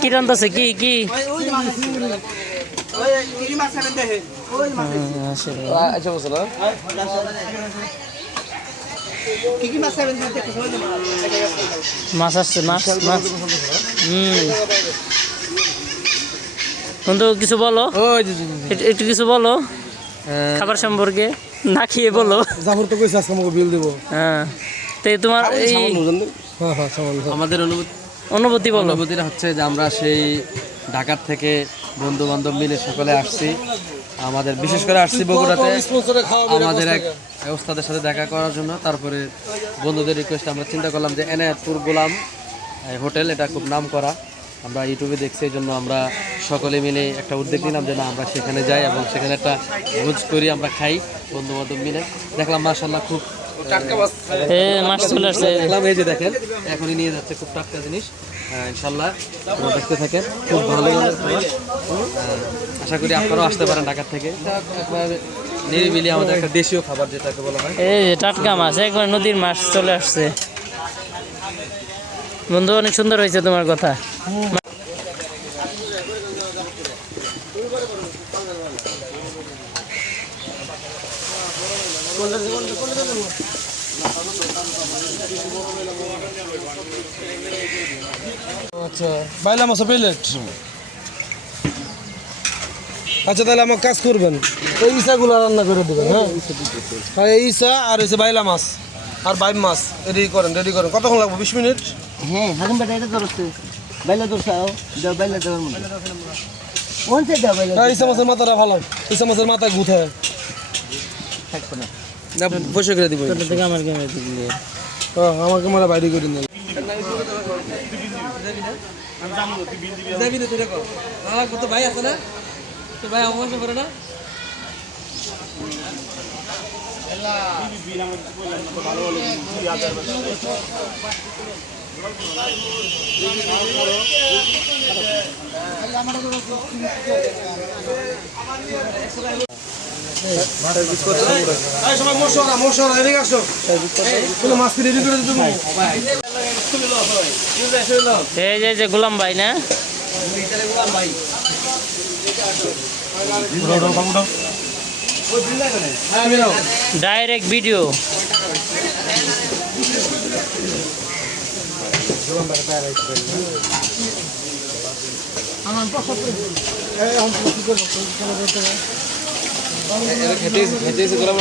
কি রান্তাছে কি কি মাছ আসছে মাছ মাছ বন্ধু কিছু বলো একটু কিছু বলো খাবার সম্পর্কে না খেয়ে বলো জাফর তো কইছে আজকে আমাকে বিল দেব হ্যাঁ তো তোমার এই আমাদের অনুভূতি বলো। অনুভূতিটা হচ্ছে যে আমরা সেই ঢাকার থেকে বন্ধু বান্ধব মিলে সকলে আসছি, আমাদের বিশেষ করে আসছি বগুড়াতে আমাদের এক ওস্তাদের সাথে দেখা করার জন্য। তারপরে বন্ধুদের রিকোয়েস্ট আমরা চিন্তা করলাম যে এনায়েতপুর গোলাম হোটেল, এটা খুব নাম করা, আমরা ইউটিউবে দেখছি, এই জন্য আমরা সকলে মিলে একটা উদ্যোগ নিলাম যে না আমরা সেখানে যাই এবং সেখানে একটা ভোজ করি, আমরা খাই বন্ধু বান্ধব মিলে। দেখলাম মাশাআল্লাহ খুব মাছ চলে আসছে, দেখলাম এই যে দেখেন এখনই নিয়ে যাচ্ছে খুব টাটকা জিনিস। ইনশাল্লাহ দেখতে থাকেন, খুব ভালো আশা করি আপনারাও আসতে পারেন ঢাকা থেকে। একবার নিরিবিলি আমাদের একটা দেশীয় খাবার যেটাকে বলা হয়, এই টাটকা মাছ একবার নদীর মাছ চলে আসছে। বন্ধু অনেক সুন্দর হয়েছে তোমার কথা। আচ্ছা বাইলা মাছ প্লেট। আচ্ছা তাহলে আমার কাজ করবেন, এই ইসাগুলো রান্না করে দেবেন। হ্যাঁ এই ইসা আর হচ্ছে বাইলা মাছ আর বাইম মাছ রেডি করেন কতক্ষণ লাগবে? 20 মিনিট। হ্যাঁ হাকিম বেটা এটা ধরছে বাইলা ধরছাও দাও বাইলা দেওয়ার মধ্যে কোনটা দাও বাইলা ইসা মাছের মাথাটা ভালো, ইসা মাছের মাথায় গুথে থাকবে না না বসে করে দিব। ছোট থেকে আমার ক্যামেরা দিলে আমার ক্যামেরা বাইরে করে দিন। ভাই আছে না তো ভাই অবশ্য করে না এই যে গোলাম ভাই না ডাইরেক্ট ভিডিও। খেতে গোলাম